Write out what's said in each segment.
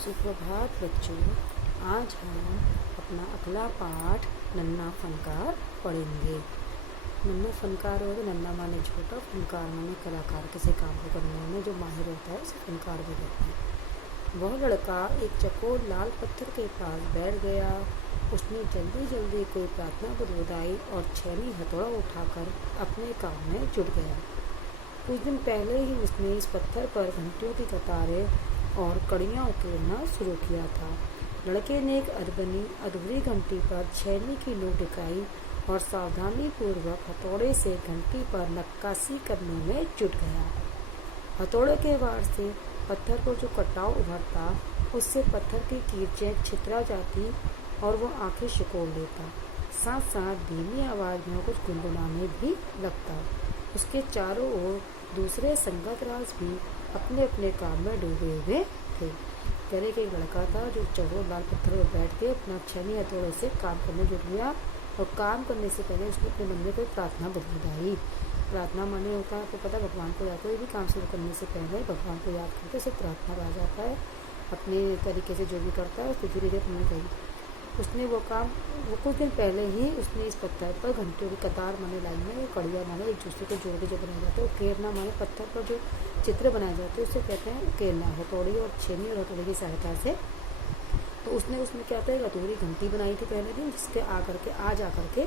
सुप्रभात बच्चों। आज हम अपना अगला पाठ नन्ना फनकार पढ़ेंगे। नन्ना फनकार और नन्ना माने छोटा, फनकार माने कलाकार, किसी काम को करने में जो माहिर होता है उसे फनकार भी कहते हैं। वह लड़का एक चकोर लाल पत्थर के पास बैठ गया। उसने जल्दी जल्दी कोई प्रार्थना बुदबुदाई और छेनी हथौड़ा उठाकर अपने काम में जुट गया। कुछ दिन पहले ही उसने इस पत्थर पर घंटियों की कतारें और कड़ियाँ उकेरना शुरू किया था। लड़के ने एक अधूरी घंटी पर छेनी की नोक टिकाई और सावधानी पूर्वक हथौड़े से घंटी पर नक्काशी करने में जुट गया। हथौड़े के वार से पत्थर पर जो कटाव उभरता, उससे पत्थर की कीचें छितरा जाती और वह आंखें सिकोड़ लेता। साथ साथ धीमी आवाज में कुछ गुनगुनाने भी लगता। उसके चारों ओर दूसरे संगतराज भी अपने अपने काम में डूबे हुए थे। करे के एक लड़का था जो चौरों लाल पत्थर पर बैठ के अपना छेनी हथौड़े से काम करने जुट गया और काम करने से पहले उसने अपने मन में कोई प्रार्थना बुदबुदाई। प्रार्थना माने होता है, आपको पता, भगवान को याद, कोई भी काम शुरू करने से पहले भगवान को याद करके उसे प्रार्थना कहा जाता है। अपने तरीके से जो भी करता है उसको धीरे धीरे अपने कही। उसने वो कुछ दिन पहले ही उसने इस पत्थर पर घंटियों की कतार माने लाइन में, कड़िया माने एक दूसरे को जोड़ के जो बनाया जाता है, उकेरना माने पत्थर पर जो चित्र बनाए जाते हैं उसे कहते हैं उकेरना। हथौड़ी और छेनी और हथौड़ी की सहायता से तो उसने क्या था, एक अधूरी घंटी बनाई थी पहले दिन, जिसके आज आकर के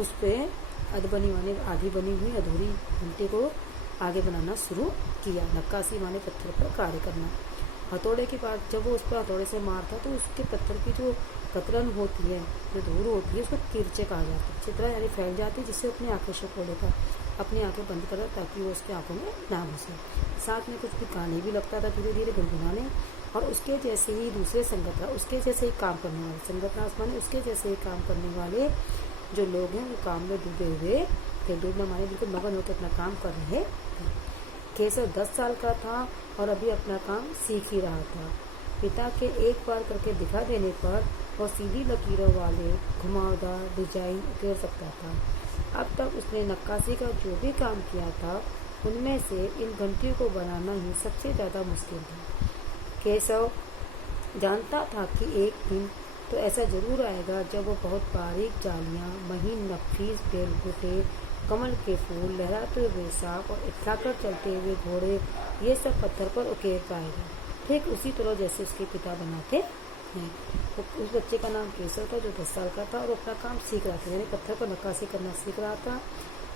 उस पर अधबनी माने आधी बनी हुई अधूरी घंटी को आगे बनाना शुरू किया। नक्काशी माने पत्थर पर कार्य करना। हथौड़े की बात, जब वो उस पर हथौड़े से मारता तो उसके पत्थर की जो कतरन होती है, जो धूल होती है, उसको किरचे कहा जाता है। चित्रा यानी फैल जाती है, जिससे अपनी आंखें सिकोड़ लेता, अपनी आंखें बंद कर ताकि वो उसकी आंखों में ना घुसे। साथ में कुछ भी गाने भी लगता था धीरे धीरे गुनगुनाने। और उसके जैसे ही दूसरे संगतराज, उसके जैसे ही काम करने वाले संगतराज माने उसके जैसे ही काम करने वाले जो लोग हैं वो काम में डूबे हुए थे। डूबना माने बिल्कुल मगन होकर अपना काम कर रहे थे। केशव 10 साल का था और अभी अपना काम सीख ही रहा था। पिता के एक बार करके दिखा देने पर वह सीधी लकीरों वाले घुमावदार डिजाइन उकेर सकता था। अब तक उसने नक्काशी का जो भी काम किया था उनमें से इन घंटियों को बनाना ही सबसे ज़्यादा मुश्किल था। केशव जानता था कि एक दिन तो ऐसा जरूर आएगा जब वो बहुत बारीक जालियाँ, महीन नफीस बेलबूटे, कमल के फूल, लहराते हुए सांप और इठलाकर चलते हुए घोड़े, ये सब पत्थर पर उकेर पाएगा, ठीक उसी तरह जैसे उसके पिता बनाते हैं। उस बच्चे का नाम केशव था जो 10 साल का था और अपना काम सीख रहा था, यानी पत्थर पर नक्काशी करना सीख रहा था।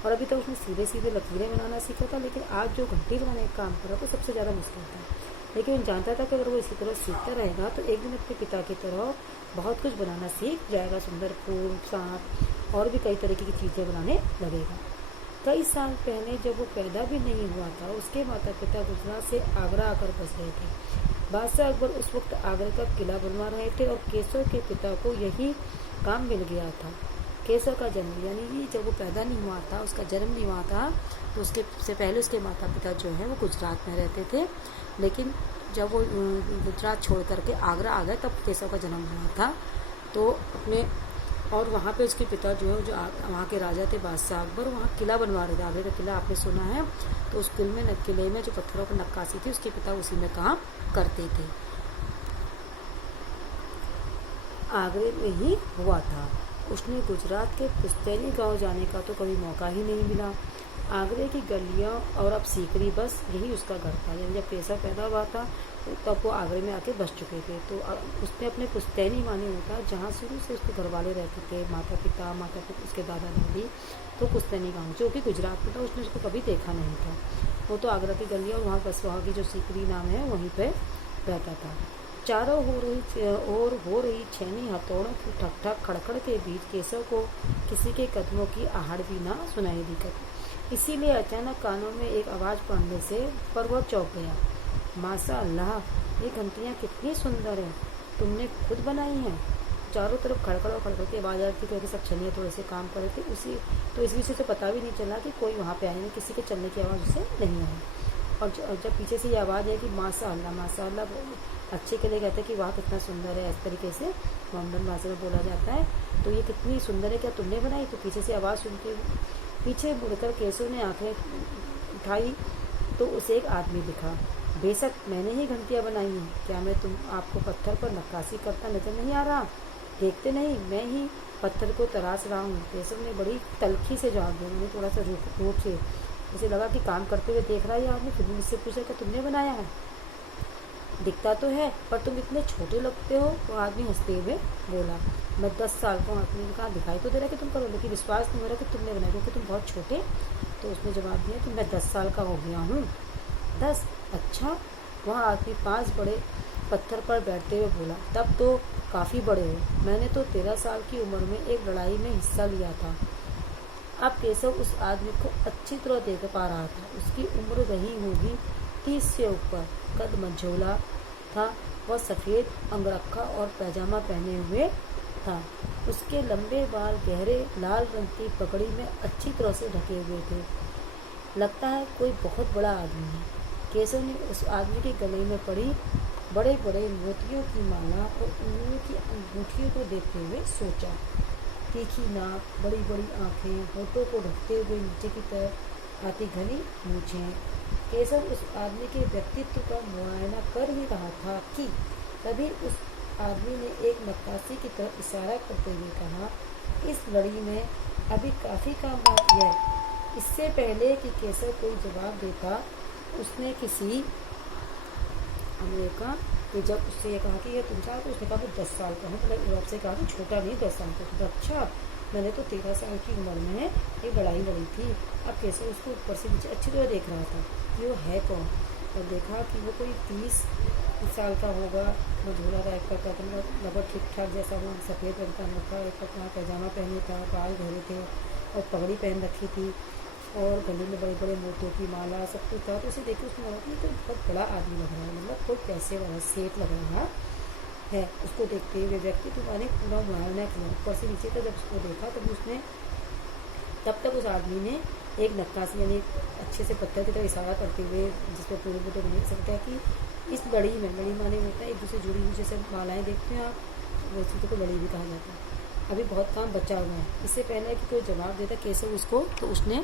और अभी तक उसने सीधे सीधे लकीरें बनाना सीखा था, लेकिन आज जो घंटी बनाने का काम कर रहा था सबसे ज़्यादा मुश्किल था। लेकिन वो जानता था कि अगर वो इसी तरह सीखता रहेगा तो एक दिन अपने पिता की तरह बहुत कुछ बनाना सीख जाएगा। सुंदर फूल, सांप और भी कई तरीके की चीज़ें बनाने लगेगा। कई साल पहले जब वो पैदा भी नहीं हुआ था, उसके माता पिता गुजरात से आगरा आकर बस रहे थे। बादशाह अकबर उस वक्त आगरा का किला बनवा रहे थे और केशव के पिता को यही काम मिल गया था। केशव का जन्म, यानी जब वो पैदा नहीं हुआ था, उसका जन्म नहीं हुआ था, तो उसके से पहले उसके माता पिता जो है वो गुजरात में रहते थे। लेकिन जब वो गुजरात छोड़ करके आगरा आ गए तब केशव का जन्म हुआ था। तो अपने और वहाँ पे उसके पिता जो है, जो वहाँ के राजा थे बादशाह अकबर, वहाँ किला बनवा रहे थे। आगरे का किला आपने सुना है, तो उस किले में जो पत्थरों पर नक्काशी थी उसके पिता उसी में काम करते थे। आगरे में ही हुआ था। उसने गुजरात के पुश्तैनी गांव जाने का तो कभी मौका ही नहीं मिला। आगरे की गलियां और अब सीकरी, बस यही उसका घर था। यानी जब केशव पैदा हुआ था तब वो आगरे में आके बस चुके थे। तो उसने अपने पुश्तैनी माने होता जहाँ शुरू से उसके घर वाले रहते थे, माता पिता उसके दादा दादी, तो पुश्तैनी गाँव जो कि गुजरात में था, उसने उसको कभी देखा नहीं था। वो तो आगरा की गलियाँ और वहाँ की जो सीकरी नाम है वहीं पर रहता था। चारों हो रही छेनी हथौड़ों की ठक ठक खड़खड़ के बीच केशव को किसी के कदमों की आहट भी ना सुनाई दी कभी। इसीलिए अचानक कानों में एक आवाज़ पड़ने से पर वह चौंक गया। माशाअल्लाह, ये घंटियाँ कितनी सुंदर हैं, तुमने खुद बनाई हैं। चारों तरफ खड़खड़ की आवाज़ आ रही थी, क्योंकि सब छेनी थोड़े से काम कर रहे थे। तो इस विषय से पता भी नहीं चला कि कोई वहाँ पे आया नहीं, किसी के चलने की आवाज़ उसे नहीं आई। और जब पीछे से ये आवाज़ है कि माशाअल्लाह, माशाअल्लाह अच्छे के लिए कहते हैं कि वाह कितना सुंदर है, इस तरीके से मोहम्मदन भाषा में बोला जाता है। तो ये कितनी सुंदर है, क्या तुमने बनाई? तो पीछे से आवाज़ सुन के पीछे मुड़कर केशव ने आंखें उठाई तो उसे एक आदमी दिखा। बेशक मैंने ही घंटियाँ बनाई हैं, क्या मैं तुम आपको पत्थर पर नक्काशी करता नजर नहीं आ रहा? देखते नहीं मैं ही पत्थर को तराश रहा हूँ। केशव ने बड़ी तल्खी से जवाब दिया। मैंने थोड़ा सा रूठ से, मुझे लगा कि काम करते हुए देख रहा है आदमी, फिर भी मुझसे पूछा कि तुमने बनाया है? दिखता तो है, पर तुम इतने छोटे लगते हो। वो आदमी हंसते हुए बोला, मैं 10 साल का हूँ। आदमी ने कहा, दिखाई तो दे रहा कि तुम करो, लेकिन विश्वास नहीं हो रहा कि तुमने बनाया क्योंकि तुम बहुत छोटे। तो उसने जवाब दिया कि मैं 10 साल का हो गया हूँ। 10? अच्छा। वह आदमी 5 बड़े पत्थर पर बैठते हुए बोला, तब तो काफ़ी बड़े हो। मैंने तो 13 साल की उम्र में एक लड़ाई में हिस्सा लिया था। अब केशव उस आदमी को अच्छी तरह देख पा रहा था। उसकी उम्र रही होगी 30 से ऊपर, कद मंझोला था। वह सफ़ेद अंगरखा और पैजामा पहने हुए था। उसके लंबे बाल गहरे लाल रंग की पगड़ी में अच्छी तरह से ढके हुए थे। लगता है कोई बहुत बड़ा आदमी है। केशव ने उस आदमी के गले में पड़ी बड़े बड़े मोतियों की माला और उंगलियों की अंगूठियों को देखते हुए सोचा। तीखी नाक, बड़ी बड़ी आंखें, होठों को ढकते हुए नीचे की तरफ आती घनी मूछें। केशव उस आदमी के व्यक्तित्व का मुआयना कर ही रहा था कि तभी उस आदमी ने एक नक्काशी की तरफ इशारा करते हुए कहा, इस लड़ी में अभी काफ़ी काम बाकी है। इससे पहले कि केशव कोई जवाब देता, उसने किसी अमेरिका तो जब उससे ये कहा कि ये तुम चाहो, तो उसने कहा मैं 10 साल का हूँ। मतलब यूरोप से कहा कि छोटा नहीं, 10 साल का। तो अच्छा, मैंने तो 13 साल की उम्र में एक लड़ाई लड़ी थी। अब कैसे उसको ऊपर से नीचे अच्छी तरह देख रहा था कि वो है कौन। और देखा कि वो कोई 30 साल का होगा, मझोला टाइप का, लगभग ठीक ठाक जैसा वो, सफ़ेद रंग का नखा, एक अपना पैजामा पहने था, बाल घेरे थे और पगड़ी पहन रखी थी और गले में बड़े बड़े मोतियों की माला, सब कुछ था। तो उसे देख के उसने लगा कि तो बहुत बड़ा आदमी लग रहा है, मतलब कोई पैसे वाला सेठ लग रहा है। उसको देखते हुए व्यक्ति तो मैंने पूरा मुआयना किया ऊपर से नीचे का। जब उसको देखा तब तक उस आदमी ने एक नक्काशी यानी अच्छे से पत्थर की तरफ इशारा करते हुए, जिसमें पूरे पूरे देख सकते हैं कि इस लड़ी माने होता है एक दूसरे जुड़ी हुई, जैसे मालाएँ देखते हैं आप, वैसे तो लड़ी भी कहा जाता है। अभी बहुत काम बचा हुआ है। इससे पहले कि कोई जवाब देता केशव उसको, तो उसने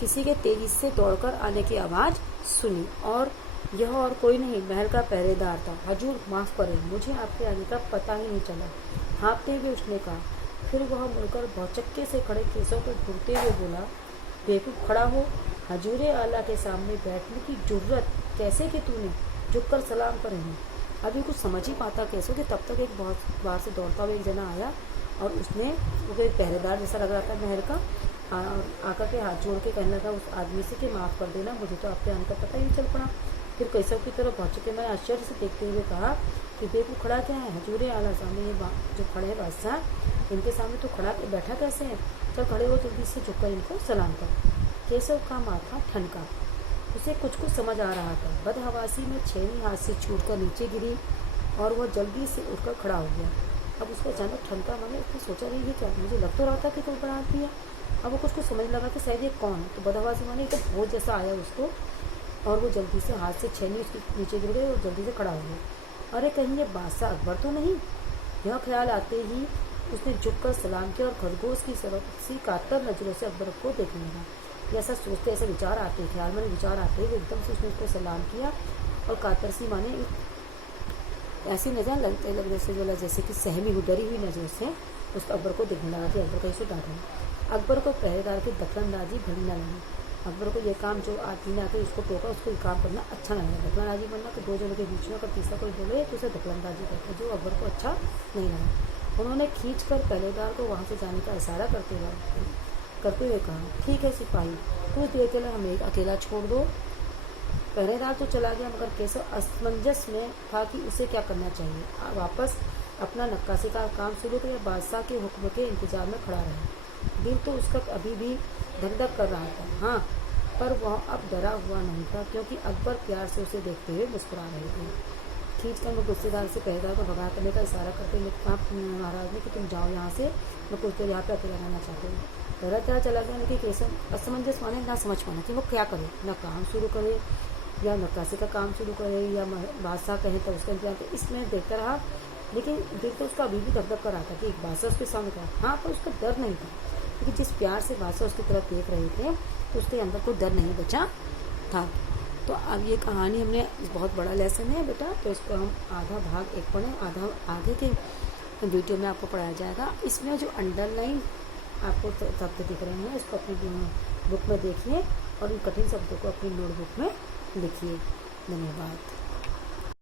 किसी के तेजी से दौड़कर आने की आवाज़ सुनी और यह और कोई नहीं, महल का पहरेदार था। हजूर माफ़ करें, मुझे आपके आने का पता ही नहीं चला, हाँफते हुए उसने कहा। फिर वह मुड़कर भौचक्के से खड़े केशव को घूरते हुए बोला, बेवकूफ़ खड़ा हो, हजूरे आला के सामने बैठने की जुर्रत कैसे कि तूने झुककर सलाम करेंगे। अभी कुछ समझ ही पाता केशव कि तब तक एक बहुत बाहर से दौड़ता हुआ एक जना आया और उसने, वो एक पहरेदार जैसा लग रहा था महल का, आकर के हाथ जोड़ के कहना था उस आदमी से कि माफ़ कर देना, मुझे तो आपके आने का पता ही नहीं चल पड़ा। फिर केशव की तरफ पहुँच के मैंने आश्चर्य से देखते हुए कहा कि बेवकूफ़ खड़ा क्या है, हजूरे आला सामने ये जो खड़े हैं बादशाह, इनके सामने तो खड़ा बैठा कैसे है? चल खड़े हो, जल्दी से झुककर इनको सलाम कर। केशव का माथा ठनका। उसे कुछ समझ आ रहा था। बदहवासी में छेनी हाथ से छूटकर नीचे गिरी और वह जल्दी से उठकर खड़ा हो गया। अब उसको अचानक ठनका, मैंने उसने सोचा नहीं क्या, मुझे लग तो रहा था कि कोई बड़ा आदमी है। अब वो कुछ समझ लगा कि शायद ये कौन है। तो बदहवासी माने तो भूत जैसा आया उसको और वो जल्दी से हाथ से छेनी उसके नीचे गिर गई और जल्दी से खड़ा हो गया। अरे कहीं ये बादशाह अकबर तो नहीं? यह ख्याल आते ही उसने झुककर सलाम किया और खरगोश की सी कातर नजरों से अकबर को देखने लगा। ऐसा सोचते, ऐसे विचार आते, ख्याल में विचार आते ही एकदम से उसने उसको सलाम किया और कातर सी माने ऐसी नजर लगने से बोला जैसे कि सहमी हुई, डरी हुई नजरों से उसको अकबर को देखने लगा कि अकबर कहीं से डांटे। अकबर को पहरेदार की दखलंदाजी भली न लगी। अकबर को ये काम जो आदमी ने आकर उसको टोका, उसको ये काम करना अच्छा नहीं लगा। दखलंदाजी बनना कि 2 जनों के बीच में अगर तीसरा कोई बोले तो उसे दखलंदाजी करते, जो अकबर को अच्छा नहीं लगा। उन्होंने खींचकर पहरेदार को वहाँ से जाने का इशारा करते हुए कहा, ठीक है सिपाही, कुछ देर के लिए हमें अकेला छोड़ दो। पहरेदार तो चला गया, मगर केशव असमंजस में था कि उसे क्या करना चाहिए। वापस अपना नक्काशी का काम शुरू किया, बादशाह के हुक्म के इंतजार में खड़ा रहा। दिल तो उसका अभी भी धक धक कर रहा था, हाँ, पर वह अब डरा हुआ नहीं था क्योंकि अकबर प्यार से उसे देखते हुए मुस्कुरा रहे थे। खींचकर मैं गुस्सेदार से पहरेदार को भगा करने का इशारा करते हुए कहा, महाराज ने कि तुम जाओ यहाँ से, मैं कुछ देर यहाँ पर अकेला रहना चाहता हूँ। पहरेदार चला गया, लेकिन केशव असमंजस माने ना समझ पाना कि वो क्या करे, ना काम शुरू करे या नक्काशी का काम शुरू करे या बादशाह कहें तो उसका इंतजार। तो इसमें देखता रहा, लेकिन दिल तो उसका अभी भी धक धक कर रहा था कि एक बादशाह उसके सामने था। हाँ, पर उसका डर नहीं था क्योंकि जिस प्यार से बादशाह उसकी तरफ देख रहे थे तो उसके अंदर कोई डर नहीं बचा था। तो अब ये कहानी हमने बहुत बड़ा लेसन है बेटा, तो इसको हम आधा भाग एक पढ़ें, आधा आगे के वीडियो में आपको पढ़ाया जाएगा। इसमें जो अंडरलाइन आपको शब्द दिख रहे हैं इसको अपनी बुक में देखिए और इन कठिन शब्दों को अपनी नोटबुक में लिखिए। धन्यवाद।